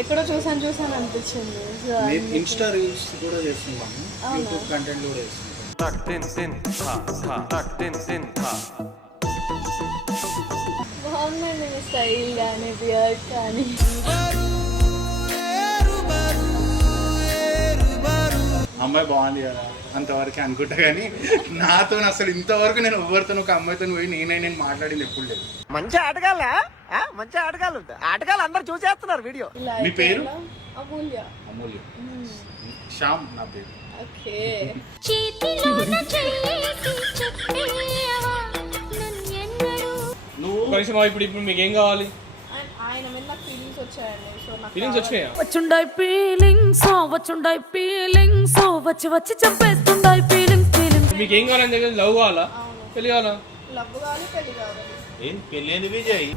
ఎక్కడో చూసాను అనిపించింది. ఇన్స్టా రీల్స్ కూడా చేస్తున్నాము, యూట్యూబ్ కంటెంట్ కూడా చేస్తున్నాం. బాగుందండి మీ స్టైల్ కానీ బియర్డ్ కానీ. అమ్మాయి బాగుంది కదా అంతవరకు అనుకుంటా, కానీ నాతో అసలు ఇంతవరకు నేను ఎవరితో ఒక అమ్మాయితో పోయి నేను మాట్లాడింది ఎప్పుడు లేదు. మంచి ఆటగాళ్ళ మంచి ఆటగాళ్ళు ఆటగాళ్ళు అందరు చూసేస్తున్నారు వీడియో. మీ పేరు? అమూల్య. అమూల్య. శ్యామ్ నా పేరు. ఓకే. నువ్వు ఇప్పుడు మీకు ఏం కావాలి? ఆయన మీద నాకు ఫీలింగ్స్ వచ్చాయండి. సో నాకు ఫీలింగ్స్ వచ్చాయా? వచ్చుండాయి ఫీలింగ్స్ వచ్చి చంపేస్తుండాయి ఫీలింగ్స్. మీకు ఏం కావాలని దగ్గర లవ్ కావాలా పెళ్లి కావాలా? లవ్ కావాలి, పెళ్లి కావాలి. ఏం పెళ్ళి విజయ్?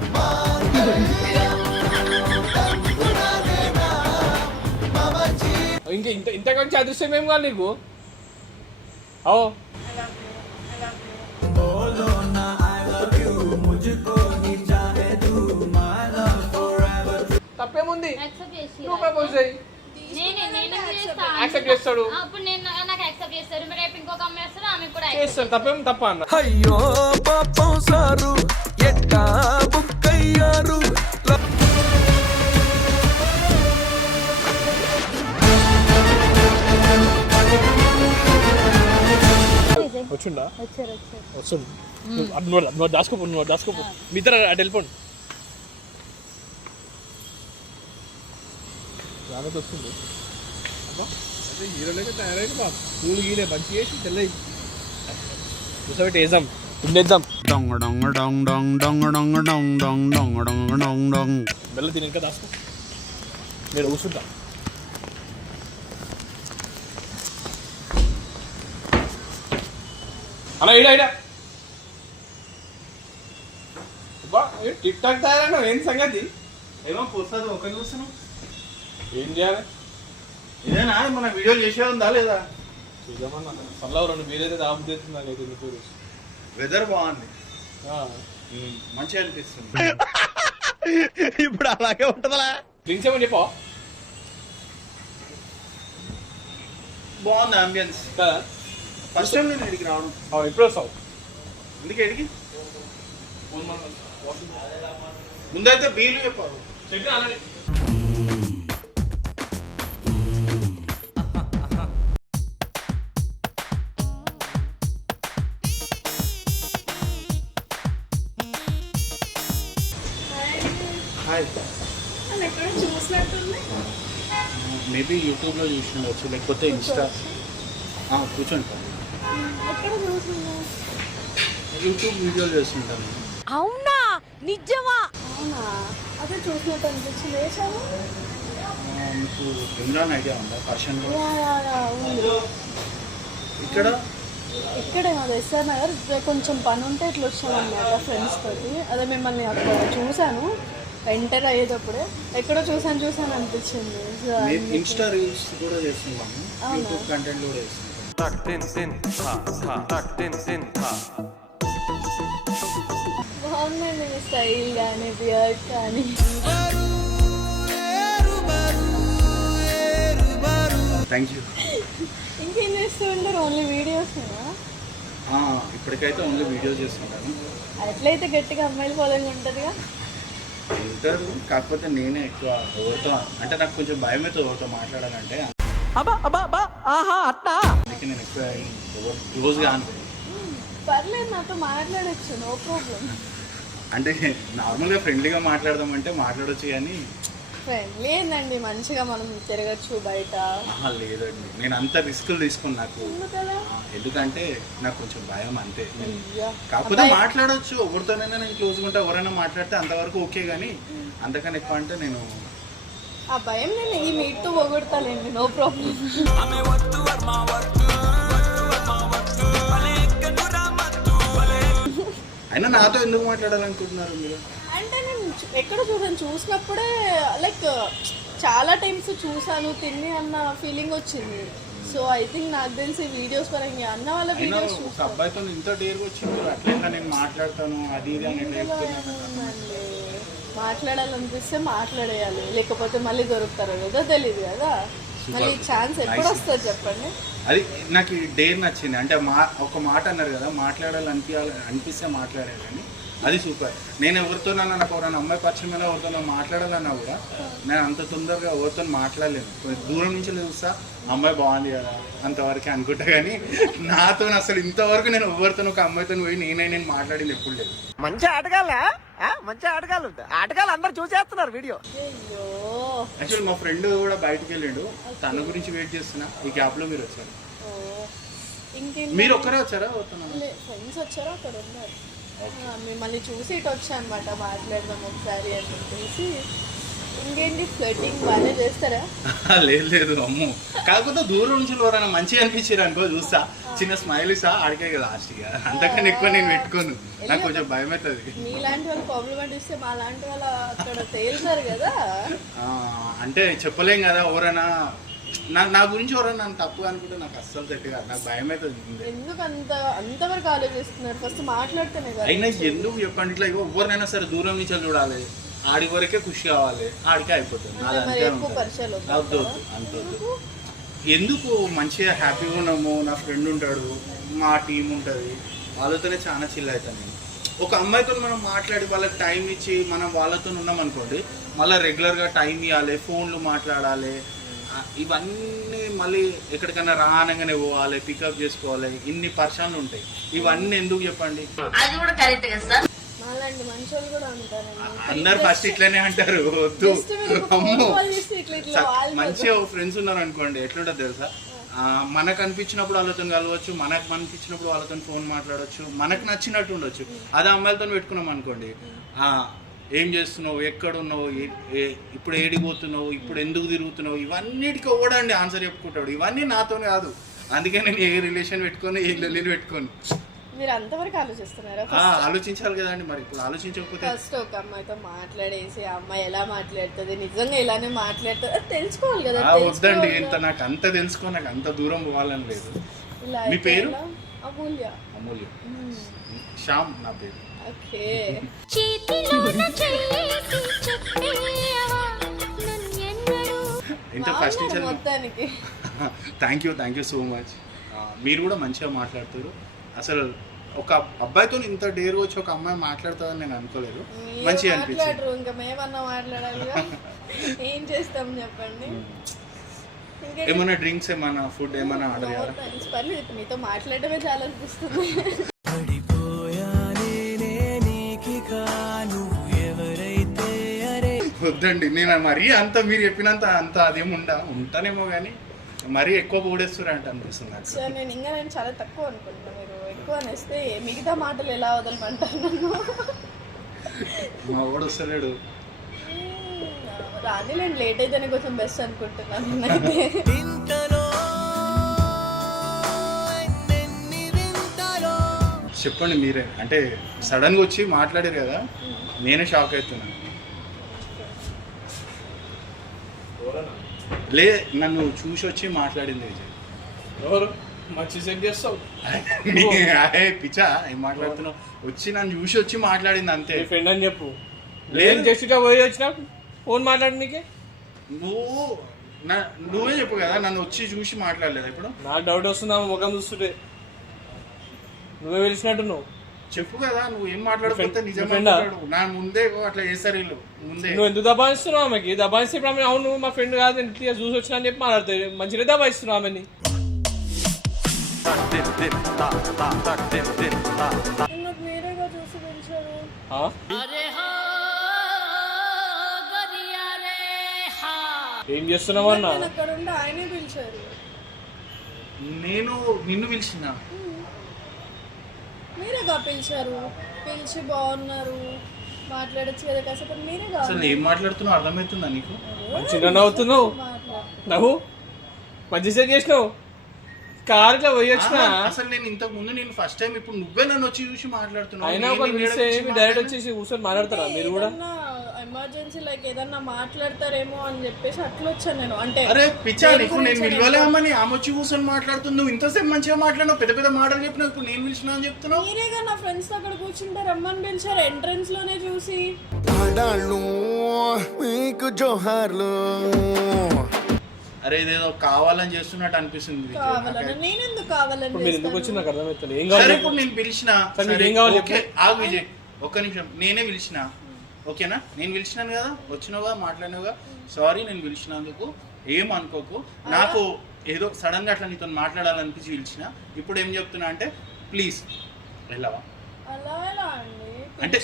ఇంకా ఇంతకంటే అదృష్టం ఏం కావాలి నీకు? ఓ తప్పేముంది, నువ్వు ప్రపోజ్ చేయి, యాక్సెప్ట్ చేస్తాడు. చేస్తాడు, తప్ప అన్న. అయ్యో పాపం సారు ఎట్టా బుక్కయ్యారు. వచ్చిండా? వస్తుంది. నువ్వు దాసుకోపో మీ ఇద్దరు అటు వెళ్ళిపోండి. రానతో వస్తుంది అంటే హీరోలేక తయారైంది బాబు. పూలు గీలే మంచి చేసి తెల్లయి చూసాబెట్టి వేద్దాం, ఉండేద్దాం. మెల్ల దీని ఇంకా దాసుకో, నేను కూర్చుంటా. అలా ఇడా టిక్ టాక్ తయారైనా ఏం సంగతి? ఏమో పోస్తుంది ఒక చూస్తున్నాం. ఏం చేయాలి? ఇదేనా మన వీడియో చేసే ఉందా లేదా? చూద్దామన్నా పర్లా 2 మీరైతే దాబుతుంది. వెదర్ బాగుంది, మంచిగా అనిపిస్తుంది. ఇప్పుడు అలాగే ఉంటుందా? డ్రింక్స్ ఏమని చెప్పా? బాగుంది అంబియన్స్ కదా. ఫస్ట్ టైం నేను ఇడికి రావడం. ఎప్పుడు వస్తావు? ఎందుకు ఎడికి ముందైతే బీలు చెప్పావు. ఎక్కడో చూసినట్టుంది. మేబీ యూట్యూబ్లో చూసిండొచ్చు, లేకపోతే ఇన్స్టా. కూర్చోండి, ఎక్కడ చూసినా యూట్యూబ్ వీడియోలు చేస్తుంటాను. అవునా నిజమా? అవునా, అదే చూసినట్టు అనిపించింది. వేసాము. మీకు ఇమ్రాన్ ఐడియా ఉందా? పర్షన్ ఇక్కడ ఇక్కడే మాది ఎస్ఆర్ నగర్. కొంచెం పని ఉంటే ఇట్లా వచ్చామన్నమాట ఫ్రెండ్స్ తోటి. అదే మిమ్మల్ని అక్కడ చూశాను ఎంటర్ అయ్యేటప్పుడే. ఎక్కడో చూసాను అనిపించింది. ఇన్స్టా రీల్స్ కూడా చేస్తున్నాము, యూట్యూబ్ కంటెంట్ కూడా చేస్తున్నాం. బాగుందండి మీ స్టైల్ కానీ బియర్డ్ కానీ. Thank you. ఇంకేం చేస్తూ ఉంటారు? Only videos? ఇప్పటికైతే ఓన్లీ వీడియోస్ చేస్తుంటాను. అట్లయితే గట్టిగా అమ్మాయిల ఫాలోయింగ్ ఉంటుందిగా. ఉంటారు, కాకపోతే నేనే ఎక్కువ ఎవరితో అంటే నాకు కొంచెం భయం అయితే ఎవరితో మాట్లాడాలంటే, అందుకే నేను ఎక్కువ ఎవరు క్లోజ్ కాను. పర్లేదు, నాతో మాట్లాడచ్చు, నో ప్రాబ్లం. అంటే నార్మల్గా ఫ్రెండ్లీగా మాట్లాడదామంటే మాట్లాడచ్చు, కానీ ఫ్రెండ్లీ ఏందండి, మంచిగా మనం తిరగచ్చు బయట. లేదండి, నేను అంత రిస్కులు తీసుకుని నాకు ఎందుకంటే నాకు కొంచెం భయం అంతే. కాకపోతే మాట్లాడచ్చు ఎవరితోనైనా, నేను క్లోజ్గా ఉంటే ఎవరైనా మాట్లాడితే అంతవరకు ఓకే, కానీ అంతకన్నా ఎక్కువ అంటే నేను ఆ భయం నేను ఈ మీట్తో పోగొడతానండి, నో ప్రాబ్లం. అయినా నాతో ఎందుకు మాట్లాడాలనుకుంటున్నారు మీరు? అంటే నేను ఎక్కడ చూసినప్పుడే లైక్ చాలా టైమ్స్ చూసాను తిని అన్న ఫీలింగ్ వచ్చింది. సో ఐ థింక్ నాకు తెలిసి వీడియోస్ పరంగా అన్న వాళ్ళ వీడియోస్ చూసి అబ్బాయితో ఇంత డేర్గా వచ్చింది, అట్లా నేను మాట్లాడతాను అది ఇది అని మాట్లాడాలనిపిస్తే మాట్లాడేయాలి, లేకపోతే మళ్ళీ దొరుకుతారో లేదో తెలియదు కదా. మళ్ళీ ఛాన్స్ ఎప్పుడు వస్తుంది చెప్పండి. అది నాకు ఈ డేర్ నచ్చింది. అంటే ఒక మాట అన్నారు కదా, అనిపిస్తే మాట్లాడాలి అని. అది సూపర్. నేను ఎవరితోనన్నా నాకు ఎవరైనా అమ్మాయి పరిచయం మీద ఎవరితో మాట్లాడాలన్నా కూడా నేను అంత తొందరగా ఎవరితో మాట్లాడలేను. దూరం నుంచి చూస్తా అమ్మాయి బాగుంది కదా అంతవరకే అనుకుంటా, కానీ నాతో అసలు ఇంతవరకు నేను ఎవరితో ఒక అమ్మాయితో పోయి నేను మాట్లాడింది ఎప్పుడు లేదు. మంచి ఆటగాళ్ళ మంచి ఆటగాళ్ళు ఆటగాళ్ళు అందరు చూసేస్తున్నారు వీడియో. అయ్యో యాక్చువల్లీ మా ఫ్రెండ్ కూడా బయటకు వెళ్ళిండు, తన గురించి వెయిట్ చేస్తున్నా. ఈ గ్యాప్లో మీరు వచ్చారు. ఇంకేంటి, మీరు ఒక్కరే వచ్చారా? ఫ్రెండ్స్ వచ్చారా? అక్కడ ఉన్నారు. మిమ్మల్ని చూసి ఇటు వచ్చా అనమాట, మాట్లాడదాం ఒకసారి అని చెప్పేసి. ఇంకేంటి, ఫ్లర్టింగ్ బాగానే చేస్తారా? లేదు అమ్మో, కాకపోతే దూరం నుంచి ఎవరైనా మంచిగా అనిపించారు అనుకో చూస్తా, చిన్న స్మైల్ ఇస్తా, ఆడికే కదా లాస్ట్గా. అంతకన్నా ఎక్కువ నేను పెట్టుకోను, నాకు కొంచెం భయం అవుతుంది. మీలాంటి వాళ్ళు కాంప్లిమెంట్ ఇస్తే మా లాంటి వాళ్ళు అక్కడ తేలుతారు కదా. అంటే చెప్పలేం కదా, ఎవరైనా నా గురించి ఎవరైనా నన్ను తప్పుగా అనుకుంటే నాకు అస్సలు సెట్ కాదు, నాకు భయం అవుతుంది. ఎందుకు అంతవరకు ఆలోచిస్తున్నారు? ఫస్ట్ మాట్లాడితేనే కదా. అయినా ఎందుకు చెప్పండి, ఇట్లా ఎవరినైనా సరే దూరం నుంచి చూడాలి, ఆడి వరకే ఖుషి కావాలి, ఆడికే అయిపోతుంది. అంత ఎందుకు మంచిగా హ్యాపీగా ఉన్నాము, నా ఫ్రెండ్ ఉంటాడు, మా టీం ఉంటుంది, వాళ్ళతోనే చాలా చిల్ అవుతాను నేను. ఒక అమ్మాయితో మనం మాట్లాడి వాళ్ళకి టైం ఇచ్చి మనం వాళ్ళతో ఉన్నాం అనుకోండి, మళ్ళీ రెగ్యులర్గా టైం ఇవ్వాలి, ఫోన్లు మాట్లాడాలి, ఇవన్నీ మళ్ళీ ఎక్కడికైనా రానంగానే పోవాలి, పికప్ చేసుకోవాలి, ఇన్ని పర్సన్లు ఉంటాయి. ఇవన్నీ ఎందుకు చెప్పండి? అది కూడా కరెక్ట్ కదా సార్. అలాంటి మంచి వాళ్ళు కూడా ఉంటారు. అందరు ఫస్ట్ ఇట్లనే అంటారు, వద్దు అమ్మో. మంచిగా ఫ్రెండ్స్ ఉన్నారు అనుకోండి, ఎట్లుంటుంది తెలుసా, మనకు అనిపించినప్పుడు వాళ్ళతో కలవచ్చు, మనకు అనిపించినప్పుడు వాళ్ళతో ఫోన్ మాట్లాడవచ్చు, మనకు నచ్చినట్టు ఉండొచ్చు. అదే అమ్మాయిలతో పెట్టుకున్నాం అనుకోండి, ఏం చేస్తున్నావు, ఎక్కడున్నావు, ఇప్పుడు ఏడిపోతున్నావు, ఇప్పుడు ఎందుకు తిరుగుతున్నావు, ఇవన్నిటికీ ఓడండి ఆన్సర్ చెప్పుకుంటాడు. ఇవన్నీ నాతో కాదు, అందుకే నేను ఏ రిలేషన్ పెట్టుకొని ఏ లొల్లీలు పెట్టుకోను. మీరు అంతవరకు ఆలోచిస్తున్నారా? ఆలోచించాలి కదండి, మరి ఇప్పుడు ఆలోచించకపోతే. ఫస్ట్ ఒక అమ్మాయితో మాట్లాడేసి ఆ అమ్మాయి ఎలా మాట్లాడుతుంది, నిజంగా ఇలానే మాట్లాడుతుంది తెలుసుకోవాలి కదా. వద్దండి, నాకు అంత తెలుసుకో, నాకు అంత దూరం పోవాలని లేదు. మీ పేరు? అమూల్య. అమూల్య. శ్యామ్ నా పేరు. ఓకే. ఇంత ఫస్ట్ నుంచి మొత్తానికి థ్యాంక్ యూ సో మచ్. మీరు కూడా మంచిగా మాట్లాడుతారు. అసలు ఒక అబ్బాయితో ఇంత డేర్ వచ్చి ఒక అమ్మాయి మాట్లాడుతుందని నేను అనుకోలేదు. మంచిగా అనిపించింది. ఇంకా మేమన్నా మాట్లాడాలిగా, ఏం చేస్తాం చెప్పండి. ఏమన్నా డ్రింక్స్, ఏమన్నా ఫుడ్ ఏమన్నా ఆర్డర్ చేయాలా? పర్లేదు, మీతో మాట్లాడటమే చాలా అనిపిస్తుంది. వద్దండి, నేను మరీ అంత మీరు చెప్పినంత అదేమి ఉంటానేమో కానీ మరీ ఎక్కువ కూడేస్తారంట అనిపిస్తుంది నాకు. సార్ నేను చాలా తక్కువ అనుకుంటున్నాను. మీరు ఎక్కువ అనేస్తే మిగతా మాటలు ఎలా వదలమంటారు నన్ను? మా వాడు వస్తలేడు. రానిలేండి, లేట్ అయితేనే కొంచెం బెస్ట్ అనుకుంటున్నాను నేనైతే. చెప్పండి మీరే, అంటే సడన్గా వచ్చి మాట్లాడారు కదా, నేనే షాక్ అవుతున్నాను. లే, నన్ను చూసి వచ్చి మాట్లాడింది విజయ్. ఎవరు మంచి సెట్ చేస్తావు? అదే పిచ్చా, ఏం మాట్లాడుతున్నావు? వచ్చి నన్ను చూసి వచ్చి మాట్లాడింది అంతే. ఫ్రెండ్ అని చెప్పు. లేదు, జస్ట్ పోయి వచ్చినా ఫోన్ మాట్లాడనీకే. నువ్వే చెప్పు కదా, నన్ను వచ్చి చూసి మాట్లాడలేదు. ఇప్పుడు నాకు డౌట్ వస్తుందా ముఖం చూస్తుంటే? నువ్వే పిలిచినట్టు నువ్వు చెప్పు కదా, నువ్వు ఏం మాట్లాడకపోతే నిజంగా నా ముందే అట్లా చేస్తారు వీళ్ళు. ముందే నువ్వు ఎందుకు దబాయిస్తున్నావు ఆమెకి? దబాయిస్తే ఇప్పుడు ఆమె అవును మా ఫ్రెండ్ కాదు ఇంటికి చూసి వచ్చినా అని చెప్పి మాట్లాడుతుంది. మంచిగా దబాయిస్తున్నావు ఆమెని. మీరేగా చూసి పెంచారు. ఏం చేస్తున్నావు అన్న? అక్కడ ఉండి ఆయనే పిలిచారు. నేను నిన్ను పిలిచిన, మీరేగా పిలిచారు. పిలిచి బాగున్నారు మాట్లాడచ్చు కదా కాసేపు, మీరేగా. అసలు ఏం మాట్లాడుతున్నావు అర్థమవుతుందా నీకు? మంచిగా నవ్వుతున్నావు. నవ్వు మంచి సెట్ చేసినావు. కార్లో పోయొచ్చిన అసలు నేను ఇంతకు ముందు నేను ఫస్ట్ టైం ఇప్పుడు నువ్వే నన్ను వచ్చి చూసి మాట్లాడుతున్నావు. అయినా నేను ఒక ఈడ పిలిస్తే కూర్చొని డైరెక్ట్ వచ్చేసి కూర్చొని మాట్లాడతారా మీరు కూడా? ఎమర్జెన్సీ లైక్ ఏదన్నా మాట్లాడతారేమో అని చెప్పేసి అట్లా వచ్చాను నేను. అంటే అరే పిచ్చా నీకు నేను విలువలేమని ఆమె వచ్చి కూర్చొని మాట్లాడుతుంది. నువ్వు ఇంతసేపు మంచిగా మాట్లాడినావు, పెద్ద పెద్ద మాటలు చెప్పినావు, ఇప్పుడు నేను పిలిచినా అని చెప్తున్నావు. మీరేగా నా ఫ్రెండ్స్ అక్కడ కూర్చుంటే రమ్మని పిలిచారు ఎంట్రన్స్ లోనే చూసి. మీకు జోహార్లు. అరే ఇదేదో కావాలని చేస్తున్నట్టు అనిపిస్తుంది విజయ్ కావాలని నాకైతే. నేను ఎందుకు కావాలని మీరు ఎందుకు వచ్చి నాకు అర్థమవుతుంది. ఏం సరే కావాలి ఇప్పుడు నేను పిలిచిన సరే, మీకు ఏం కావాలి ఓకే ఆగు విజయ్ ఒక్క నిమిషం. నేనే పిలిచిన ఓకేనా, నేను పిలిచినాను కదా, వచ్చినావుగా మాట్లాడినావుగా, సారీ నేను పిలిచినందుకు ఏం అనుకోకు. నాకు ఏదో సడన్ గా అట్లా నీతో మాట్లాడాలనిపించి పిలిచిన. ఇప్పుడు ఏం చెప్తున్నా అంటే ప్లీజ్ వెళ్ళవా అలా ఎలా అండి? అంటే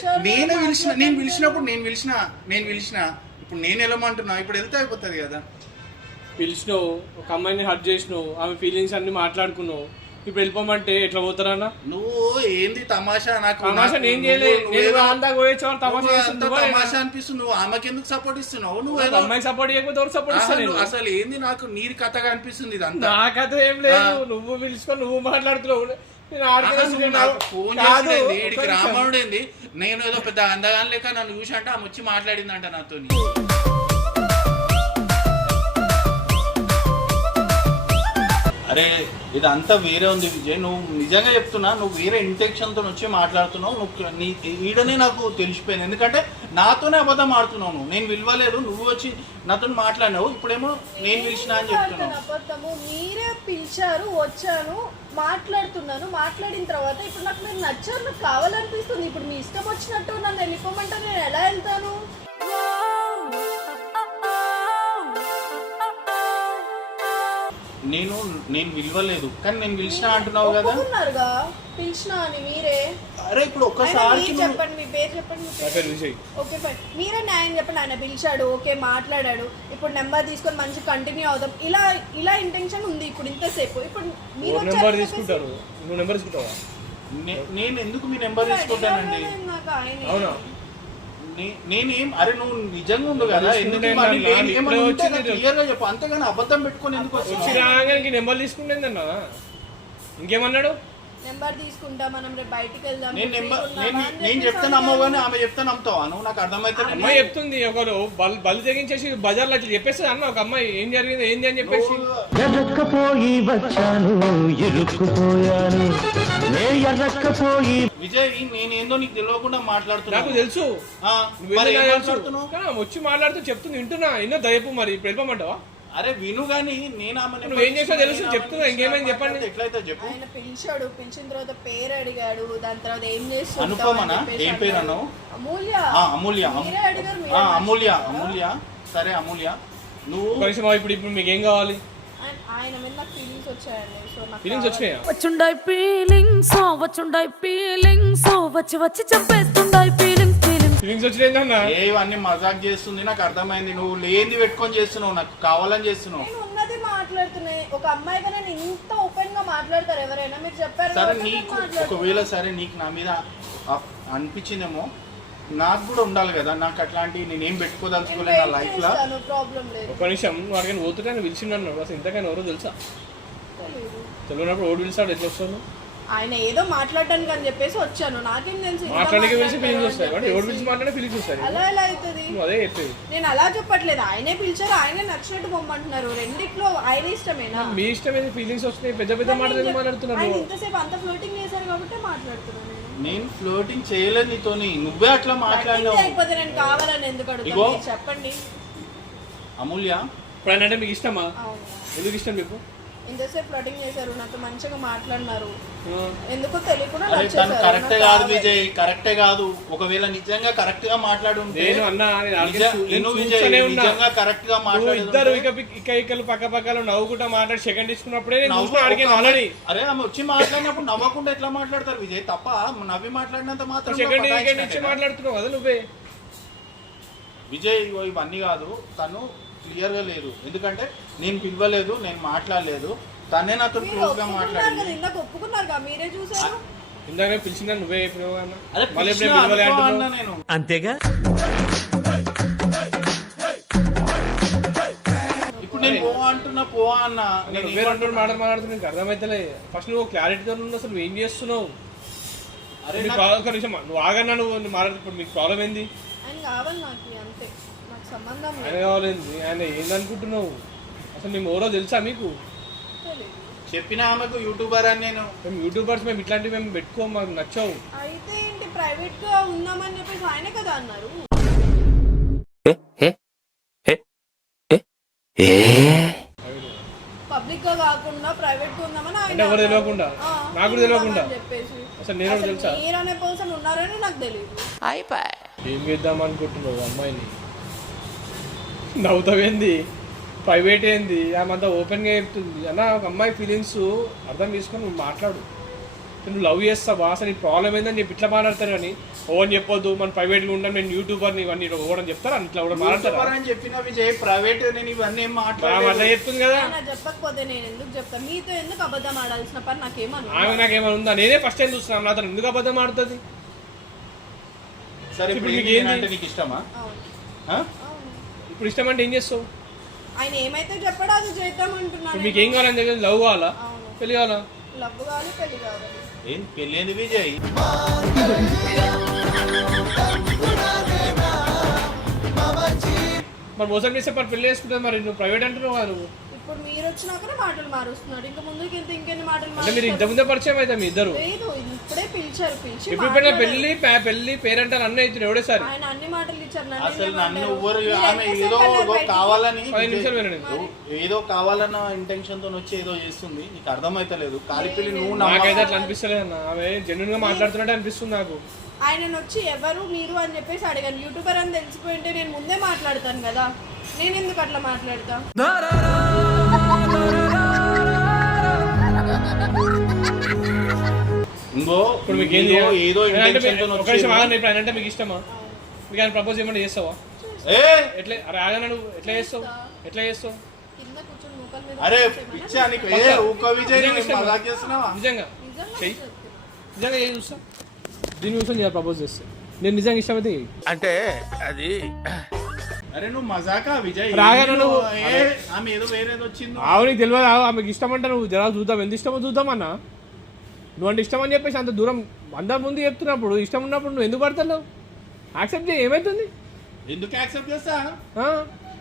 నేను పిలిచిన ఇప్పుడు నేను వెళ్ళమంటున్నా, ఇప్పుడు వెళ్తే అయిపోతుంది కదా. పిలిచినావు, ఒక అమ్మాయిని హర్ట్ చేసినావు, ఆమె ఫీలింగ్స్ అన్ని మాట్లాడుకున్నావు, ఇప్పుడు వెళ్ళిపోమంటే ఎట్లా పోతారన్నా? నువ్వు ఏంది తమాషా? నాకు తమాషా నేను చేయలేదు. నేను అందాక పోయేవాళ్ళు తమాషా చేస్తున్నావు. తమాషా అనిపిస్తుంది. నువ్వు ఆమెకి ఎందుకు సపోర్ట్ ఇస్తున్నావు? నువ్వు ఏదో అమ్మాయి సపోర్ట్ చేయకపోతే ఎవరు సపోర్ట్ ఇస్తాను? అసలు ఏంది నాకు నీరు కథగా అనిపిస్తుంది ఇదంతా. నా కథ ఏం లేదు, నువ్వు పిలుచుకొని నువ్వు మాట్లాడుతున్నావు. నేను నువ్వు నాకు ఫోన్ చేసింది ఇడికి రామానుడు ఏంది? నేను ఏదో పెద్ద అందగాని లేక నన్ను చూసి అంటే ఆమె వచ్చి మాట్లాడిందంట నాతో. అరే ఇదంతా వేరే ఉంది విజయ్, నువ్వు నిజంగా చెప్తున్నా, నువ్వు వేరే ఇంటెన్షన్తో వచ్చి మాట్లాడుతున్నావు. నువ్వు నీ ఈడనే నాకు తెలిసిపోయింది, ఎందుకంటే నాతోనే అబద్ధం ఆడుతున్నావు. నువ్వు నేను విలువలేదు, నువ్వు వచ్చి నాతో మాట్లాడినావు, ఇప్పుడేమో నేను పిలిచినా అని చెప్తున్నావు. అబద్ధము. మీరే పిలిచారు, వచ్చాను, మాట్లాడుతున్నాను. మాట్లాడిన తర్వాత ఇప్పుడు నాకు మీరు నచ్చారు, నాకు కావాలనిపిస్తుంది. ఇప్పుడు మీ ఇష్టం వచ్చినట్టు నన్ను వెళ్ళిపోమంటే నేను ఎలా వెళ్తాను? నేను విలువలేదు కానీ నేను పిలిచినా అంటున్నావు కదా. ఒప్పుకున్నారుగా పిలిచినా అని మీరే. అరే ఇప్పుడు ఆయన ఒక్కసారి మీరు చెప్పండి, మీ పేరు చెప్పండి, మీ పేరు. విజయ్ ఓకే ఫైన్, మీరే న్యాయం చెప్పండి. ఆయన పిలిచాడు, ఓకే మాట్లాడాడు, ఇప్పుడు నెంబర్ తీసుకొని మంచి కంటిన్యూ అవుదాం, ఇలా ఇలా ఇంటెన్షన్ ఉంది ఇప్పుడు ఇంతసేపు. ఇప్పుడు మీరు నెంబర్ తీసుకుంటారు, నువ్వు నెంబర్ తీసుకుంటావా? నేను ఎందుకు మీ నెంబర్ తీసుకుంటానండి? నాకు ఆయన అవునా? నేనేం అరే నువ్వు నిజంగా ఉండు కదా, ఎందుకు క్లియర్ గా చెప్పు, అంతేగాని అబద్ధం పెట్టుకొని ఎందుకు వచ్చి వచ్చి రాగానికి నెంబర్ తీసుకుంటేందన్నా ఇంకేమన్నాడు? నెంబర్ తీసుకుంటా, మనం రేపు బయటికి వెళ్దాం. నేను చెప్తాను అమ్మవు కానీ ఆమె చెప్తాను నమ్ముతావా నువ్వు? నాకు అర్థమైతే అమ్మాయి చెప్తుంది, ఒకరు బలి తెగించేసి బజార్లో అట్లా చెప్పేస్తుంది అన్న. ఒక అమ్మాయి ఏం జరిగింది ఏంది అని చెప్పేసి విజయ్ నేనేందో నీకు తెలియకుండా మాట్లాడుతున్నా. నాకు తెలుసు, వచ్చి మాట్లాడుతూ చెప్తుంది, వింటున్నా. ఎన్నో దయపు మరి ఇప్పుడు వెళ్ళిపోమంటావా? అరే విను గాని నేను నువ్వు ఏం చేసావు తెలుసు, చెప్తున్నా. ఇంకేమైంది చెప్పండి. ఎట్లయితే చెప్పు. ఆయన పిలిచాడు, పిలిచిన తర్వాత పేరు అడిగాడు, దాని తర్వాత ఏం చేస్తావు? అనుకోమనా? ఏం పేరు అన్నావు? అమూల్య. అమూల్య. మీరే అడిగారు, మీరే అమూల్య. మాట్లాడారు. అమూల్య సరే అమూల్య నువ్వు కొంచెం ఇప్పుడు మీకు ఏం కావాలి? ఆయన మీద నాకు ఫీలింగ్స్ వచ్చాయండి. సో నాకు ఫీలింగ్స్ వచ్చినాయా? వచ్చుండాయి ఫీలింగ్స్, వచ్చుండాయి ఫీలింగ్స్, వచ్చి వచ్చి చంపేస్తుండాయి ఫీలింగ్స్ ఫీలింగ్స్. ఫీలింగ్స్ వచ్చినాయిందన్నా? ఏవన్నీ మజాక్ చేస్తుంది, నాకు అర్థమైంది. నువ్వు లేని పెట్టుకొని చేస్తున్నావు, నాకు కావాలని చేస్తున్నావు. నేను ఉన్నది మాట్లాడుతున్నాయి. ఒక అమ్మాయిగా నేను ఇంత ఓపెన్ గా మాట్లాడతారు ఎవరైనా? మీరు చెప్పారు సరే కాబట్టి నీకు నేను మాట్లాడుతున్నా. ఒకవేళ సరే నీకు నా మీద అనిపించిందేమో, నాకు కూడా ఉండాలి కదా. నాకు అట్లాంటివి నేనేం పెట్టుకోదలుచుకోలేదు నా లైఫ్ లో. ప్రాబ్లం లేదు. ఒక నిమిషం, వాడికి పోతుంటే ఆయన పిలిచిండు అసలు ఇంతకైనా ఎవరో తెలుసా? తెలియనప్పుడు ఓడి పిలిచాడు, ఎట్లా వస్తాను? ఆయన ఏదో మాట్లాడడానికి అని చెప్పేసి వచ్చాను, నాకేం తెలుసు. ఇంకా మాట్లాడడానికి పిలిచి ఫీలింగ్స్ మాట్లాడతారు వస్తాయి, అని ఎవరు చెప్పేసి. పిలిచి మాట్లాడే ఫీలింగ్స్ వస్తాయి. అలా ఎలా అవుతుంది? నువ్వు అదే చెప్పేది. నేను అలా చెప్పట్లేదు, ఆయనే పిలిచారు, ఆయనే నచ్చినట్టు పొమ్మంటున్నారు. రెండిట్లో ఆయన ఇష్టమేనా? మీ ఇష్టం ఏది? ఫీలింగ్స్ వస్తున్నాయి, పెద్ద పెద్ద మాటలు మాట్లాడుతున్నారు. ఆయన ఇంతసేపు అంత ఫ్లోటింగ్ చేశారు కాబట్టి మాట్లాడుతున్నాను. నేను ఫ్లోటింగ్ చేయలేదు నీతోని, నువ్వే అట్లా మాట్లాడినావు. అయిపోతే నేను కావాలని ఎందుకు ఇగో. అడుగుతాను? మీరు చెప్పండి. అమూల్య ఇప్పుడు ఆయన అంటే మీకు ఇష్టమా? అవును, ఎందుకు ఇష్టం మీకు? ఇంతసేపు ఫ్లోటింగ్ చేశారు, నాతో మంచిగా మాట్లాడినారు, ఆ. ఎందుకో తెలియకుండా అరే తను నచ్చేశారు. కరెక్టే నాకు కాదు కావాలి. విజయ్, కరెక్టే కాదు. ఒకవేళ నిజంగా కరెక్ట్ గా మాట్లాడుంటే నేను అన్నా, నేను ఆల్రెడీ నేను విజయ్ చూస్తూనే ఉన్నా. నిజంగా కరెక్ట్ గా నువ్వు ఇద్దరు మాట్లాడు. ఇక్కలు పక్క పక్కలు నవ్వుకుంటా మాట్లాడి సెకండ్ తీసుకున్నప్పుడే నేను చూసిన అడిగాను ఆల్రెడీ. అరే ఆమె వచ్చి మాట్లాడినప్పుడు నవ్వకుండా ఎట్లా మాట్లాడతారు విజయ్? తప్ప నవ్వి మాట్లాడినంత మాత్రం సెకండ్ ఇచ్చి మాట్లాడుతున్నావు కదా నువ్వే. విజయ్ ఇవన్నీ కాదు, తను క్లియర్ గా లేదు. ఎందుకంటే నేను పిలవలేదు, నేను మాట్లాడలేదు, తనే నాతో మీరు క్లోజ్ గా ఒప్పుకున్నారు మాట్లాడింది. కదా, ఇందాక ఒప్పుకున్నారు కదా, మీరే చూసారు. ఇందాక పిలిచిందా నువ్వే చెప్పినావు అన్న. అరే మళ్ళీ పిలిచినా ఎప్పుడైనా పిలవలే అనుకో అంటున్నావు. అన్నా నేను. అంతేగా. ఇప్పుడు నేను పో అంటున్నా పో అన్న నేను వేరే రెండు మాటలు మాట్లాడుతున్నా నీకు అర్థమైతలే. ఫస్ట్ నువ్వు క్లారిటీతో నువ్వు అసలు నువ్వు ఏం చేస్తున్నావు? అరే ఒక నిమిషం నువ్వు ఆగన్నా, నువ్వు మాట్లాడు. ఇప్పుడు మీకు ప్రాబ్లం ఏంది? ఆయన కావాలి నాకు, అంతే, నాకు సంబంధం ఆయన కావాలేంది? ఆయన ఏందనుకుంటున్నావు? అసలు మేము ఎవరో తెలుసా మీకు? తెలియదు. చెప్పిన ఆమెకు యూట్యూబర్ అని నేను. మేము యూట్యూబర్స్ మేము ఇట్లాంటివి మేము పెట్టుకోం, మాకు నచ్చావు. అయితే ఏంటి, ప్రైవేట్ గా ఉందామని చెప్పేసి ఆయనే కదా అన్నారు. పబ్లిక్ గా కాకుండా ప్రైవేట్ గా ఉందామని ఆయన అంటే ఎవరు తెలియకుండా, నాకు కూడా తెలియకుండా చెప్పేసి. అసలు నేను ఎవరు తెలుసా? మీరు అనే పర్సన్ ఉన్నారని నాకు తెలియదు. ఏం చేద్దాం అనుకుంటున్నావు అమ్మాయిని? నవ్వుతావేంది? ప్రైవేట్ ఏంది? ఆమె ఓపెన్గా చెప్తుంది అన్న. ఒక అమ్మాయి ఫీలింగ్స్ అర్థం చేసుకొని నువ్వు మాట్లాడు. నువ్వు లవ్ చేస్తావా, అసలు నీ ప్రాబ్లం ఏందని చెప్పి ఇట్లా మాట్లాడతారు. కానీ ఓవని చెప్పొద్దు, మన ప్రైవేట్గా ఉంటాం, నేను యూట్యూబర్ని, ఇవన్నీ ఓవని చెప్తారా? ఇట్లా కూడా మాట్లాడతారా అని చెప్పిన విజయ్ ప్రైవేట్ నేను ఇవన్నీ ఏం మాట్లాడాలి. అట్లా చెప్తుంది కదా. ఆయన చెప్పకపోతే నేను ఎందుకు చెప్తాను? మీతో ఎందుకు అబద్ధం ఆడాల్సిన పని నాకేమన్నా? ఆమె నాకేమైనా ఉందా? నేనే ఫస్ట్ టైం చూస్తున్నాను, నాతో ఎందుకు అబద్ధం ఆడుతుంది? సరే ఇప్పుడు ఇప్పుడు నీకు ఏంది? అంటే నీకు ఇష్టమా? అవును. ఆ? అవును. ఇప్పుడు ఇష్టం అంటే ఏం చేస్తావు? ఆయన ఏమైతే చెప్పాడో అది చేద్దాం అంటున్నాను. ఇప్పుడు మీకు ఏం కావాలని దగ్గర లవ్ కావాలా, అవును. పెళ్లి కావాలా? లవ్ కావాలి, పెళ్లి కావాలి. ఏం పెళ్ళేంది విజయ్? మరి మోసం చేస్తే మరి పెళ్లి చేసుకుంటుంది. మరి నువ్వు ప్రైవేట్ అంటున్నావు కదా నువ్వు. ఇప్పుడు మీరు వచ్చినాకనే మాటలు మారుస్తున్నాడు. ఇంకా ముందుకి ఇంకెన్ని మాటలు అంటే మీరు ఇంత మారుస్తారు? ముందే పరిచయం అయితే మీ ఇద్దరు. లేదు, ఇప్పుడే పిలిచారు, పిలిచి ఇప్పుడు మాట్లాడారు. పెళ్లి పేరంటారు అన్నీ అవుతున్నాయి ఎవడేసారి. ఆయన అన్ని మాటలు ఇచ్చారు. నన్ను అసలు ఏం నన్ను మాట్లాడారు? ఎవ్వరు మీరు ఆమె ఎంతసేపు ఏదో వెళ్ళారు ఏదో బయటికి? కావాలని 5 నిమిషాలు వినండి. ఏదో కావాలన్న ఇంటెన్షన్ తో వచ్చి ఏదో చేస్తుంది. నీకు అర్థమైతలేదు. కాలిపిల్లి నువ్వు నాకైతే అట్లా అనిపిస్తలేదు అన్న. ఆమె జెన్యున్ గా మాట్లాడుతున్నట్టు అనిపిస్తుంది నాకు. ఆయనను వచ్చి ఎవరు మీరు అని చెప్పేసి అడిగాను. యూట్యూబర్ అని తెలిసిపోయింటే నేను ముందే మాట్లాడతాను కదా. నేను ఎందుకు అట్లా మాట్లాడతా? ఇంకో ఇప్పుడు మీకు ఏం ఏదో ఏదో అంటే intention తోని ఒక నిమిషం వచ్చి- ఆగండి. ఇప్పుడు ఆయన అంటే మీకు ఇష్టమా? మీకు ఆయన ప్రపోజ్ చేయమంటే చేస్తావా? ఏ ఎట్లా? అరే ఆగనా నువ్వు. ఎట్లా చేస్తావు? ఎట్లా చేస్తావు? కింద కూర్చొని ముఖం మీద అరే కూర్చోమన్నా పిచ్చా నీకు ఏ ఊక విజయ్ నిజంగా నువ్వు ఇష్టమా? మజాక్ చేస్తున్నావా? నిజంగా నిజంగా చెయ్యి. చెప్తున్నా. నిజంగా ఏ చూస్తా? దీని కోసం చేయాలి ప్రపోజ్ చేస్తే. నేను నిజంగా ఇష్టమైతే చెయ్యి. అంటే అది అరే నువ్వు మజాకా విజయ్? రాగానే నువ్వు- ఏ, ఆమె ఏదో వేరేది వచ్చింది. ఆవు నీకు తెలియదు. ఆమెకి ఇష్టం అంటే నువ్వు జరా చూద్దాం, ఎంత ఇష్టమో చూద్దామన్నా. నువ్వు అంటే ఇష్టం అని చెప్పేసి అంత దూరం అందరి ముందు చెప్తున్నప్పుడు, ఇష్టం ఉన్నప్పుడు నువ్వు ఎందుకు పడతావు? యాక్సెప్ట్ చేయి, ఏమవుతుంది? ఎందుకు యాక్సెప్ట్ చేస్తా? ఆ?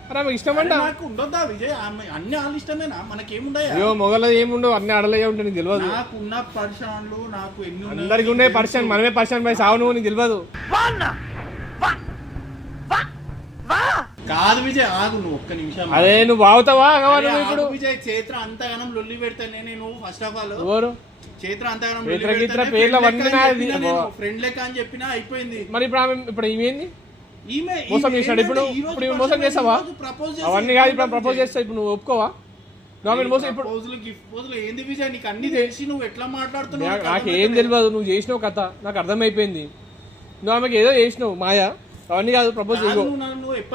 అరే ఆమెకి ఇష్టం అంట. నాకు ఉండొద్దా విజయ్? ఆమె అన్ని వాళ్ళ ఇష్టమేనా? మనకేముండయా? అయ్యో మొగల ఏముండవు, అన్ని అడలే ఉంటాయి, నీకు తెలియదు. నాకున్న పరిశ్రమలు నాకు ఎన్ని ఉన్నాయి? అందరికి ఉండే పర్సన్, మనమే పర్సన్ పై సావు నువ్వు, నీకు తెలియదు. కాదు విజయ్ ఆగు నువ్వు ఒక్క నిమిషం. అదే నువ్వు బాగుతావా అరే నువ్వు ఆగు ఇప్పుడు? విజయ్, చేత్ర అంతగానం లొల్లి పెడతానే నేను. ఫస్ట్ ఆఫ్ ఆల్ ఎవరు చేత్ర అంతగానం చేత్ర గీత్ర పేర్లు అవన్నీ నాది. ఫ్రెండ్ లెక్క అని చెప్పినా అయిపోయింది. మరి ఇప్పుడు ఆమె ఇప్పుడు ఏమైంది? ఈమె మోసం చేశాడు. ఇప్పుడు ఇప్పుడు ఈమె మోసం చేస్తావా? అవన్నీ కాదు, ఇప్పుడు ప్రపోజ్ చేస్తావు. ఇప్పుడు నువ్వు ఒప్పుకోవా? నువ్వు ఆమె మోసం ఇప్పుడు గిఫ్ట్ ఏంది విజయ్? నీకు అన్ని తెలిసి నువ్వు ఎట్లా మాట్లాడుతున్నావు? నాకు ఏం తెలియదు. నువ్వు చేసినావు కథ నాకు అర్థమైపోయింది. నువ్వు ఆమెకి ఏదో చేసినావు మాయా. అవన్నీ కాదు ప్రపోజ్ చేయవు.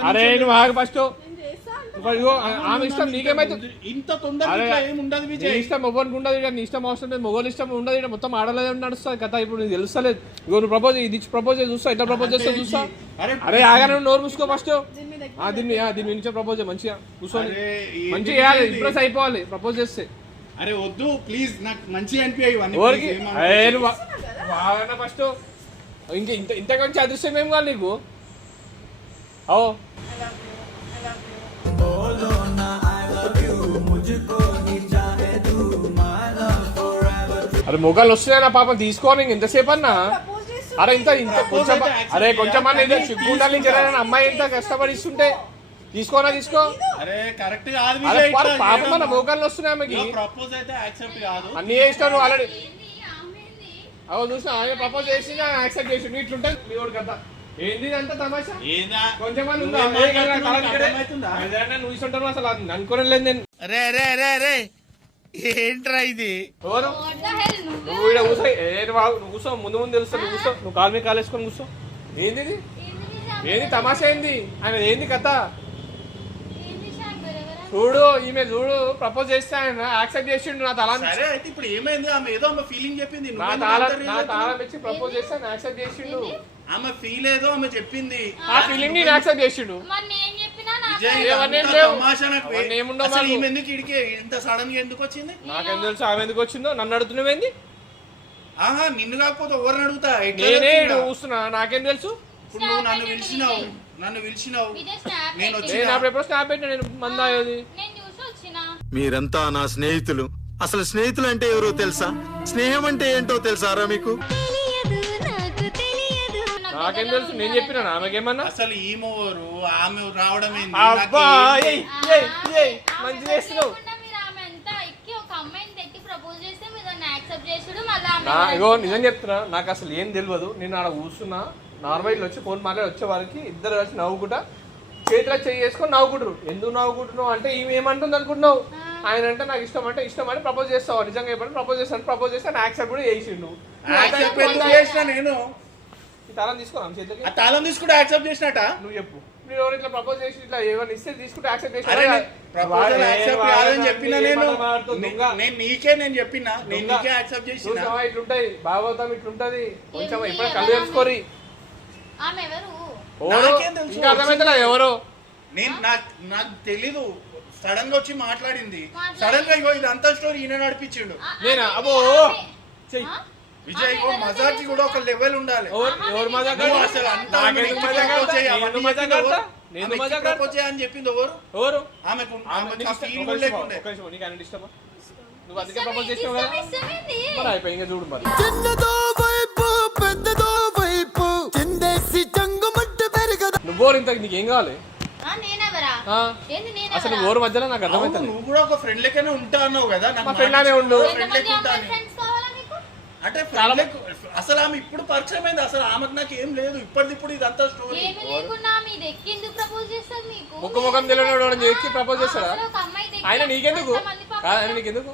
అరే నువ్వు ఆగు ఫస్ట్. నేను చేస్తా అంటే ఇగో ఆమె ఇష్టం నీకేమైతుంది? ఇంత తొందరగా ఏముండదు నీ విజయ్. ఇష్టం మొగోనికి ఉండదు, కానీ నీ ఇష్టం అవసరం లేదు. మొగోలు ఇష్టం ఉండదు, ఇక్కడ మొత్తం ఆడలేదు నడుస్తుంది కథ. ఇప్పుడు నీకు తెలుస్తలేదు. ఇగో నువ్వు ప్రపోజ్ ఇది ప్రపోజ్ చూస్తా, ఎట్లా ప్రపోజ్ చేస్తావు చూస్తా. అరే ఆగానే నోరు మూసుకో ఫస్ట్. దీని మీద దీన్ని నుంచి ప్రపోజ్ మంచిగా కూర్చొని అరే, మంచిగా ఏంది చేయాలి. ఇది? ఇంప్రెస్ అయిపోవాలి ప్రపోజ్ చేస్తే. అరే వద్దు ప్లీజ్, నాకు మంచిగా అనిపించాయి ఇవన్నీ. ఎవరికి? please, ఏమనుకో. ఫస్ట్ ఇంక ఇంత ఇంతకంచి అదృశ్యం ఏం కావాలి నీకు? ఓ అరే మొగాలు వస్తున్నాయి నా పాపం తీసుకోని ఎంతసేపు అన్నా. ప్రపోజ్ చేస్తూ అరే ఇంత ఇంత కొంచెం అరే కొంచెం అన్న సిగ్గు ఉండాలి జర. అమ్మాయి ఎంత కష్టపడి ఇస్తుంటే తీసుకోనా తీసుకో. అరే కరెక్ట్ కాదు అరే విజయ్. పాపం అన్న మొగాలు వస్తున్నాయి ఆమెకి. ప్రపోజ్ అయితే యాక్సెప్ట్ కాదు. అన్ని చేసినావు నువ్వు ఆల్రెడీ. అవు చూసినా ఆమె ప్రపోజ్ చేసి యాక్సెప్ట్ చేసి ఇట్లుంటే మీ వాడు కదా. ఏంది అంత తమాషా? ఏందా? కొంచెం మంది ఉందా? నువ్వేం మాట్లాడుతున్నావు? నీకు అర్థమవుతుందా? నువ్వు ఇస్తుంటావు అసలు అనుకోలేదు నేను. రే రే రే రే ఏంట్రా ఇది? ఎవరు నువ్వు ఇక్కడ కూర్చో. నువ్వు కూర్చో, ముందు ముందు తెలుస్తా. నువ్వు కూర్చో, నువ్వు కాలు మీద కాలు వేసుకొని కూర్చో. ఏంది ఇది? ఏంది తమాషా? ఏంది ఆయన? ఏంది కథ? చూడు ఈమె చూడు ప్రపోజ్ చేస్తే ఆయన యాక్సెప్ట్ చేసిండు. నా తల సరే అయితే ఇప్పుడు ఏమైంది? ఆమె ఏదో ఆమె ఫీలింగ్ చెప్పింది. నా తాళం ఇచ్చి ప్రపోజ్ చేస్తే ఆయన యాక్సెప్ట్ చేసిండు. ఆమె ఫీల్ ఏదో ఆమె చెప్పింది. ఆ ఫీలింగ్ ని యాక్సెప్ట్ చేసిండు. మరి నేను చెప్పినా నా విజయ్ ఏమన్నా అంతా లేవు. తమాషా నాకు అవన్నీ ఏముండవు అసలు మాకు. ఈమె ఎందుకు ఇడికి ఇంత సడన్ గా ఎందుకు వచ్చింది? నాకేం తెలుసు ఆమె ఎందుకు వచ్చిందో, నన్ను అడుగుతున్నావేంది? ఆహా నిన్ను కాకపోతే ఎవరిని అడుగుతా? ఎట్లా నేనే వచ్చిందా? కూస్తున్నా, నాకేం తెలుసు? ఇప్పుడు నువ్వు నన్ను పిలిచినావు నేను నేను వచ్చిన అప్పుడు ఎప్పుడో స్నాప్ పెట్టినా, నేను మందాయోది. నేను చూసి వచ్చిన మీరంతా నా స్నేహితులు. అసలు స్నేహితులు అంటే ఎవరో తెలుసా? స్నేహం అంటే ఏంటో తెలుసారా మీకు? నాకేం తెలుసు? నేను చెప్పినా ఆమెకేమన్నా? అసలు ఈమెవరు ఆమె రావడం ఏంది? అబ్బా నాకు ఏయ్, ఏయ్, ఏయ్, మంచి చేస్తున్నావు. మీరు ఆమె అంతా ఎక్కి ఒక అమ్మాయిని తెచ్చి ప్రపోజ్ చేస్తే మీరు దాన్ని యాక్సెప్ట్ చేసుడు మళ్ళీ ఇగో నిజం చెప్తున్నా, నాకు అసలు ఏం తెలియదు. నేను ఆడ కూర్చున్నా, నార్మల్ వచ్చి ఫోన్ మాట్లాడి వచ్చే వారికి ఇద్దరు కలిసి నవ్వుకుంటా చేతిలో చేయి చేసుకొని నవ్వుకుంటారు. ఎందుకు నవ్వుకుంటున్నావు అంటే ఈమె ఏమంటుంది అనుకుంటున్నావు? ఆయన అంటే నాకు ఇష్టం అంటే ఇష్టం అని ప్రపోజ్ చేస్తావు. నిజంగా చెప్పండి ప్రపోజ్ చేస్తాను, ప్రపోజ్ చేస్తాను యాక్సెప్ట్ కూడా చేసిండు. యాక్సెప్ట్ ఎందుకు చేసినా నేను? ఈ తాళం తీసుకున్నాం చేతికి. ఆ తాళం తీసుకుంటే యాక్సెప్ట్ చేసినట? నువ్వు చెప్పు, నేను ఎవరు ఇట్లా ప్రపోజ్ చేసి ఇట్లా ఏమైనా ఇస్తే తీసుకుంటే యాక్సెప్ట్ అరే చేసి ప్రపోజల్ యాక్సెప్ట్ కాదని చెప్పినా నేను చెప్పినా నేను నీకే యాక్సెప్ట్ చేసిన. ఇట్లుంటది భాగవతం, ఇట్లుంటది. కొంచెం ఎప్పుడైనా కళ్ళు తెలుసుకోరి. ఆమె ఎవరు? నాకేం తెలుసు? ఇంకా అర్థమైతే ఎవరు? నేను నాకు తెలీదు. సడన్ గా వచ్చి మాట్లాడింది. సడన్ గా ఇగో ఇదంతా స్టోరీ ఈయన నడిపించిండు. నేనా? అబ్బో చెయ్యి. విజయ్ ఇగో మజాకి కూడా ఒక లెవెల్ ఉండాలి. ఎవరు మజాక్ నువ్వు ఆడతా? అసలు అంతా నాకెందుకు నీకు మజాక్ propose ఆడతా? చేయి, నేను అవన్నీ మజాక్ చెప్పింది ఆడతా? ఎవరు? నేను ఆమెకి మజాక్ propose ఆడతా? చేయి అని చెప్పింది ఎవరు? ఎవరు? ఆమెకు నీకు ఇష్టం? ఫీలింగ్ ఒక నిమిషం, లేకుండే. ఒక నిమిషం. నీకు ఆయన ఇష్టమా? నువ్వు అందుకే ప్రపోజ్ చేసినావు కదా? ఇష్టమేంది? మరి అయిపోయి ఇంకా చూడు మరి. చిన్నదో వైపు పెద్దదో వైపు చిందేసి చంగుమట్టు పెరగదా. నువ్వు ఇంత నీకేం కావాలి? నేనెవరా? ఆ? ఏంది అసలు నేనెవరా? ఓరు మధ్యలో నాకు అవును, అర్థమవుతుంది. నువ్వు కూడా ఒక ఫ్రెండ్ లెక్కనే ఉంటా అన్నావు కదా. నాకు మా friend లానే ఉండు. ఫ్రెండ్ ఎంతమంది లెక్క ఉంటా అమ్మాయి అని. ఫ్రెండ్స్ కావాలా నీకు? అంటే చాలా friend లెక్క- అసలు ఆమె ఇప్పుడు పరిచయం అయింది. అసలు ఆమెకు నాకు ఏం లేదు. ఇప్పటిప్పుడు ఇదంతా స్టోరీ. ఏమీ లేకుండా మీరు ఎక్కి ఎందుకు ప్రపోజ్ చేస్తారు మీకు? ముక్కు ముఖం తెలియని చేసి ప్రపోజ్ చేస్తాడా? అసలు ఒక అమ్మాయి దగ్గర ఆయన నీకెందుకు? కొంతమంది పాపం కాదు, ఆయన నీకెందుకు?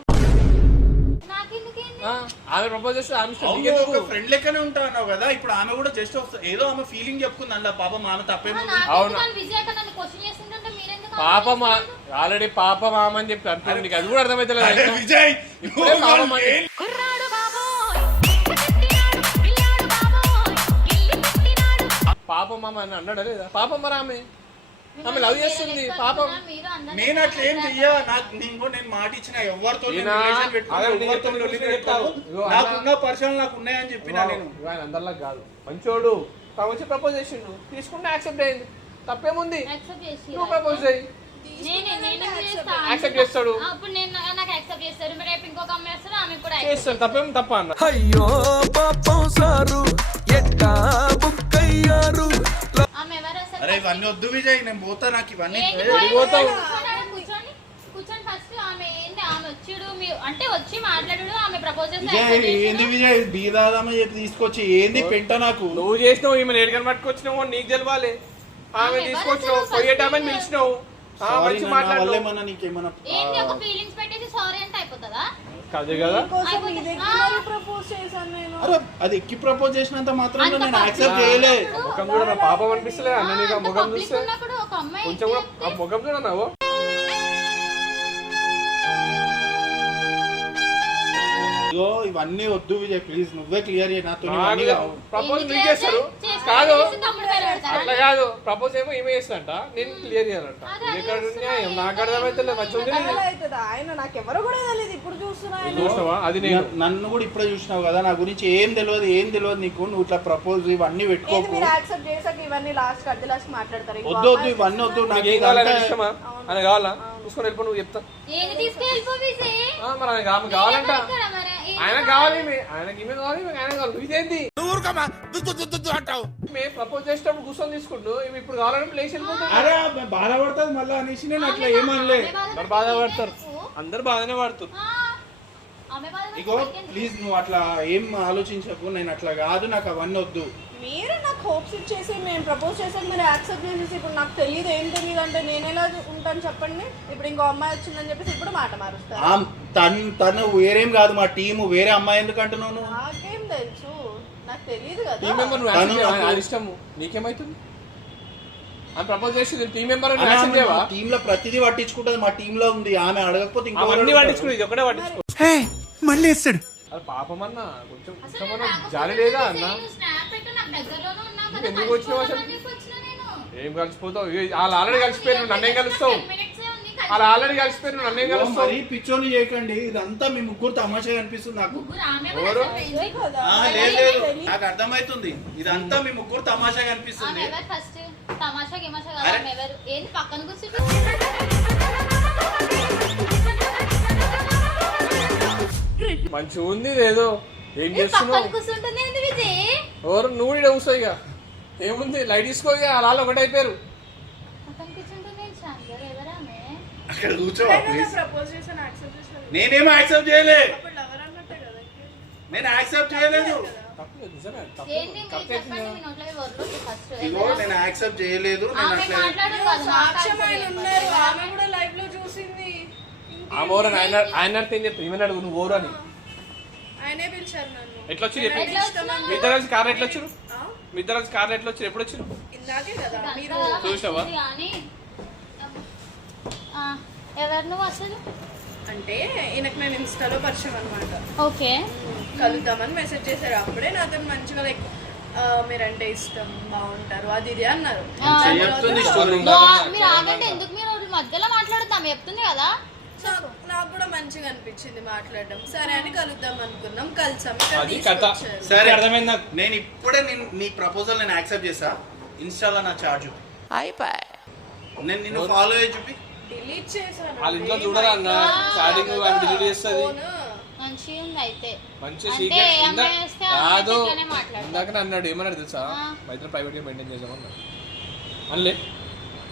నాకెందుకేంది? ఆ, ఆమె ప్రపోజ్ చేస్తే ఆమె ఇష్టం, అవును, నీకెందుకు? ఒక ఫ్రెండ్ లెక్కనే ఉంటా అన్నావు కదా. ఇప్పుడు ఆమె కూడా జస్ట్ ఏదో ఆమె ఫీలింగ్ చెప్పుకుంది అందులో. పాపం ఆమె తప్పేమో. అవునా? విజయ్ అక్క నన్ను క్వశ్చన్ చేస్తుంటే మీరెందుకు పాప ఆల్రెడీ పాప మామ అని చెప్పి అంటుంది. నీకు అది కూడా అర్థమైతే అరే విజయ్ ఇప్పుడే పాపం అని. కుర్రాడు బాబోయ్ పుట్టినాడు పిల్లాడు బాబోయ్ గిల్లి పుట్టినాడు. పాపం మామ అని అన్నాడా లేదా? పాపం మరి ఆమె లవ్ చేస్తుంది పాపం. మీరు అందరూ నేను అట్లా ఏం చెయ్యా. నేను మాట ఇచ్చిన ఎవరితో ఈయన అదే నేను చెప్తాను. ఇగో అన్న. నాకున్న పర్సనల్ నాకు ఉన్నాయని చెప్పిన నేను. ఆయన అందరిలా కాదు, మంచోడు. తను వచ్చి ప్రపోజ్ చేసిండు, తీసుకుంటే యాక్సెప్ట్ అయింది. తప్పేముంది? యాక్సెప్ట్ చేసి నువ్వు ప్రపోజ్ చేయి, యాక్సెప్ట్ చేస్తాడు. అప్పుడు నేను నాకు యాక్సెప్ట్ చేస్తారు. మీరు రేపు ఇంకొక అమ్మాయి వస్తారు, ఆమె కూడా చేస్తాడు. తప్పేం తప్ప అన్న. అయ్యో పాపం సారు ఎట్టా బుక్కయ్యారు. ఆమె ఎవరు అసలు? అరే ఇవన్నీ వద్దు విజయ్, నేను పోతా. నాకు ఇవన్నీ ఏంటి పోతావు? కూర్చొని ఫస్ట్ ఆమె ఏంటి, ఆమె వచ్చిడు అంటే వచ్చి మాట్లాడు, ఆమె ప్రపోజ్ విజయ్ ఏంది విజయ్ బీదాదమ్మ చెప్పి తీసుకొచ్చి ఏంది పెంట నాకు. నువ్వు చేసినావు, ఈమె లేటుగా పట్టుకొచ్చినావు, నీకు తెలవాలి. ఆమె తీసుకొచ్చినావు, పోయేటామని పిలిచినావు. మంచి మాట్లాడు. వాళ్ళేమన్నా నీకేమన్నా ఏంటి ఒక ఫీలింగ్స్ పెట్టేసి సారీ అంటే అయిపోతుందా? కాదు కదా? కోసం నీ దగ్గర ప్రపోజ్ చేశాను నేను. అరే అది ఎక్కి ప్రపోజ్ చేసినంత మాత్రం నేను యాక్సెప్ట్ చేయలే. ముఖం కూడా నా పాపం అనిపిస్తలే అన్న. నీకు ఆ ముఖం చూస్తే ఉన్నప్పుడు ఒక అమ్మాయి కొంచెం కూడా ఆ ముఖం చూడన్నావు. అయ్యో ఇవన్నీ వద్దు విజయ్ ప్లీజ్, నువ్వే క్లియర్ చేయి నాతో. ఇవన్నీ కావు. ప్రపోజ్ నీకు చేస్తాడు కాదు, అట్లా కాదు. ప్రపోజ్ ఏమో ఈమె చేస్తాడంట, నేను క్లియర్ చేయాలంట. ఇది ఎక్కడ న్యాయం? నాకు అర్థమైతే మంచిగా ఉంది. అలా అవుతుందా? ఆయన నాకెవరో కూడా తెలియదు, ఇప్పుడు చూస్తున్నా ఆయన. చూసినావా? అది నేను నన్ను కూడా ఇప్పుడే చూసినావు కదా. నా గురించి ఏం తెలియదు నీకు. నువ్వు ఇట్లా ప్రపోజ్ ఇవన్నీ ఏది పెట్టుకోకు. మీరు యాక్సెప్ట్ చేసాక ఇవన్నీ లాస్ట్ అడ్డు లాస్ట్ మాట్లాడతారు. ఇంకో వద్దు అమ్మాయి ఇవన్నీ వద్దు. నాకు నాకు ఏం కావాలి? ఇష్టమా? ఆయన కావాలా? చూసుకొని వెళ్ళిపో, నువ్వు చెప్తా. ఏది తీసుకెళ్ళిపో విజయ్. మరి ఆయన కావాలంట. ఇక్కడ మరి ఆయన కావాలి, ఆయనకి ఈమె కావాలి, ఆయన కావాలి. ఇదేంటి అంటావు. మేము ప్రపోజ్ చేసేటప్పుడు కూర్చొని తీసుకుంటూ ఇవి ఇప్పుడు కావాలంటే ప్లేస్ వెళ్ళిపోతుంది. అరే బాధపడుతుంది మళ్ళీ అనేసి నేను అట్లా ఏమనలే. మరి బాధపడతారు, అందరు బాధనే పడుతారు. ఆమె బాధ ఇగో ప్లీజ్ నువ్వు అట్లా ఏం ఆలోచించకు. నేను అట్లా కాదు, నాకు అవన్నీ వద్దు. మీరు నాకు హోప్స్ ఇచ్చేసి నేను ప్రపోజ్ చేసాక మీరు యాక్సెప్ట్ చేసేసి ఇప్పుడు నాకు తెలియదు ఏం తెలియదు అంటే నేను ఎలా ఉంటాను చెప్పండి. ఇప్పుడు ఇంకో అమ్మాయి వచ్చిందని చెప్పేసి ఇప్పుడు మాట మారుస్తాను. తను వేరేం కాదు, మా టీము వేరే అమ్మాయి ఎందుకు అంటున్నావు నువ్వు? నాకేం తెలుసు, నాకు తెలియదు టీం కదా. మెంబర్ నువ్వు యాక్సెప్ట్ చేయాలి, అది ఇష్టము. నీకేమైతుంది? ఆమె ప్రపోజ్ చేసి టీం మెంబర్ యాక్సెప్ట్ చేయవా? టీమ్ లో ప్రతిదీ పట్టించుకుంటది, మా టీమ్ లో ఉంది. ఆమె అడగకపోతే ఇంకో అవన్నీ పట్టించుకుని ఇది ఒకటే పట్టించుకో. మళ్ళీ వేస్తాడు. అది పాపం అన్న, కొంచెం అసలు కొంచెం నాకు జాలి లేదా అన్న? నువ్వు స్నాప్ పెట్టు, నాకు దగ్గరలోనే ఉన్నావు నువ్వు కదా, ఎందుకు వచ్చినావు అసలు? కలిసిపోదామని చెప్పి వచ్చినా నేను. ఏం కలిసిపోతావు వాళ్ళు ఆల్రెడీ కలిసిపోయారు నన్నేం కలుస్తావు 10 minutes ఏ ఉంది. వాళ్ళు ఆల్రెడీ కలిసిపోయారు నన్నేం కలుస్తావు మరీ పిచ్చోని చేయకండి, ఇదంతా మీ ముగ్గురు తమాషా అనిపిస్తుంది నాకు. ముగ్గురు ఆమె కూడా అసలు ఇదే కదా లేదు నాకు అర్థమవుతుంది, ఇదంతా మీ ముగ్గురు తమాషా ఆమె అనిపిస్తుంది. ఎవరు ఫస్ట్ తమాషా గిమాషా కదా అరే. ఆమె ఎవరు ఏంది పక్కన కూర్చుంటే మంచిగా ఉంది ఏదో ఏం పక్కన చేస్తున్నావు కూర్చుంటుంది ఏంది విజయ్ ఎవరు నువ్వు ఇక్కడ కూర్చో ఇక ఏముంది లైట్ తీసుకో ఇక అలా ఒకటైపోయారు పక్కన కూర్చుంటుంది ఏంటి శాంతి ఎవరు ఆమె అక్కడ కూర్చో ప్లీజ్. ప్రపోజ్ చేసాను యాక్సెప్ట్ చేశాను నేనేమో యాక్సెప్ట్ చేయలే, అప్పుడు లవర్ అన్నట్టే కదా నేను యాక్సెప్ట్ చేయలేదు. తప్పు నిజమే తప్పు ఏంటి మీరు చెప్పండి మీ నోట్లో వరలోకి ఫస్ట్ ఇగో నేను యాక్సెప్ట్ చేయలేదు, నేను ఆమె అట్లా మాట్లాడదు కాదు సాక్ష్యం ఆయన ఉన్నారు, ఆమె కూడా లైవ్ లో చూసింది. ఆ ఓరని ఆయన అర్థం చెప్పి ఈమెను అడుగు నువ్వు ఓరు అని ఆయనే పిలిచారు నన్ను. ఎట్లా వచ్చి చెప్పి ఎట్లా వచ్చినావు? మీ ఇద్దరు కలిసి కార్లో ఎట్లా వచ్చారు ఆ? మీ ఇద్దరు కలిసి కార్లో ఎట్లా వచ్చారు ఎప్పుడు వచ్చారు ఇందాకే కదా మీరు ఇదంతా చూసావా? మంచిది కానీ ఎవరు నువ్వు అసలు అంటే ఈయనకు నేను ఇన్స్టాలో పరిచయం అనమాట. ఓకే కలుద్దామని మెసేజ్ చేశారు. అప్పుడే నాతో మంచిగా లైక్ మీరంటే ఇష్టం, బాగుంటారు, అది ఇది అన్నారు. చెప్తుంది స్టోరీ. మీరు ఆగండి ఎందుకు మీరు మధ్యలో మాట్లాడుతాం చెప్తుంది కదా నాకు కూడా మంచిగా అనిపించింది మాట్లాడడం. సరే అని కలుద్దాం అనుకున్నాం, కలిసాం. ఇక్కడ అది కథ. తీసుకొచ్చారు. సరే అర్థమైంది నాకు నేను ఇప్పుడే నీ ప్రపోజల్ నేను యాక్సెప్ట్ చేసా. ఇన్స్టాలో నా చార్జ్ నేను నిన్ను ఫాలో అయ్యి చూపి. డిలీట్ చేశాను. వాళ్ళ ఇంట్లో చూడరా అన్న స్టార్టింగ్ వాళ్ళు డిలీట్ చేస్తుంది ఫోన్ మంచిగా ఉంది అయితే మంచి అంటే సీక్రెట్ అమ్మాయి వస్తే కాదు అమ్మాయితోనే మాట్లాడతాం. ఇందాక అన్నాడు ఏమన్నాడు తెలుసా ఆ. బయట ప్రైవేట్ గా మెయింటైన్ చేసామన్నాడు అనలే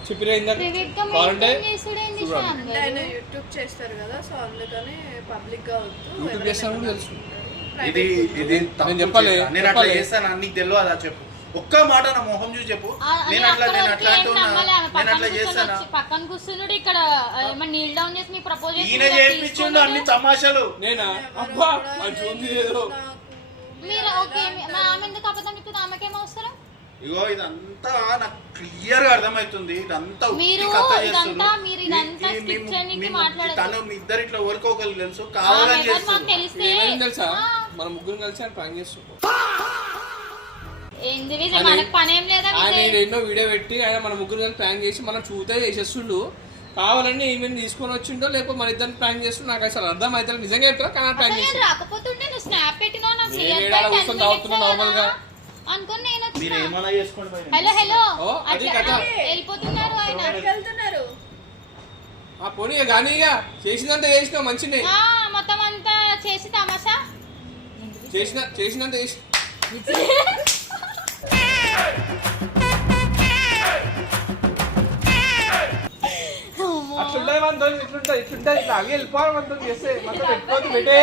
చెప్పిరా ఇందాక ప్రైవేట్ గా కావాలంటే మెయింటైన్ చేసుడేంది చూడండి. శ్యామ్ అంటే గారు? ఆయన యూట్యూబ్ చేస్తారు కదా, సో అందుకని పబ్లిక్ గా వద్దు. యూట్యూబ్ చేస్తాను కూడా తెలుసు ఇది ఇది తప్పు నేను చెప్పాలి, చేశా. నేను అట్లా చెప్పాలి. చేస్తాను నీకు తెలియదు అలా చెప్పు. ఒక్క మాట నా మొహం చూసి చెప్పు. నేను అట్లా అక్కడ నేను వరకు అట్లా ఏం అంటున్నా, నమ్మలే. ఆమె నేను పక్కన అట్లా కూర్చొని చేస్తానా? వచ్చి పక్కన కూర్చున్నాడు ఇక్కడ ఏమన్నా నీల్ డౌన్ చేసి మీ ప్రపోజ్ ఈయన చేయించిండు అన్ని తమాషాలు. నేనా అబ్బా మంచి ఉంది ఏదో మీరు ఓకే ఆమె ఎందుకు అబద్ధం చెప్తుంది ఆమెకేం అవసరం ఇగో ఇదంతా నాకు క్లియర్ గా అర్థమవుతుంది. ఇదంతా ఉత్తి మీరు కథ ఇదంతా చేస్తున్నారు. మీరు ఇదంతా స్కిప్ చేయడానికి మాట్లాడదు తను మీ ఇద్దరు ఇట్లా ఊరుకోగలి తెలుసు, కావాలని మాకు చేస్తున్నారు. తెలిస్తే ఏమైంది తెలుసా మన ముగ్గురు కలిసి ఆయన ప్రాంక్ చేస్తున్నాం ఏంది విజయ్ మనకు పని ఏం లేదా ఆయన విజయ్? ఈడ ఎన్నో వీడియో పెట్టి ఆయన మన ముగ్గురు కలిసి ప్రాంక్ చేసి మనం చూతే చేసేస్తుండు కావాలని ఈమెను తీసుకొని వచ్చిండో లేకపోతే మన ఇద్దరిని ప్రాంక్ చేస్తుండో నాకు అసలు అర్థం అవుతుంది నిజంగా చెప్తా కానీ ప్రాంక్ అసలు నేను చేస్తాను రాకపోతుంటే నువ్వు స్నాప్ పెట్టినావు నాకు నేను nearby ఈడ 10 కూర్చొని minutes తాగుతున్నా కదా. normal గా. అనుకుని నేను మీరు వచ్చిన ఏమైనా చేసుకోండి భయ్యా. హలో హలో ఓ, అది అట్లా కథ. వెళ్ళిపోతున్నారు ఆయన ఎక్కడికి వెళ్తున్నారు? ఆ పోనీ ఇక కానీ ఇక చేసినంత చేసినావు మంచినే మొత్తం అంతా చేసి తమాషా చేసినంత చేసి అట్లుంటాయి మనతో ఇట్లుంటాయి ఇట్లా అవి వెళ్ళిపోవాలి మనతో చేస్తే మనతో పెట్టుకోవద్దు పెట్టే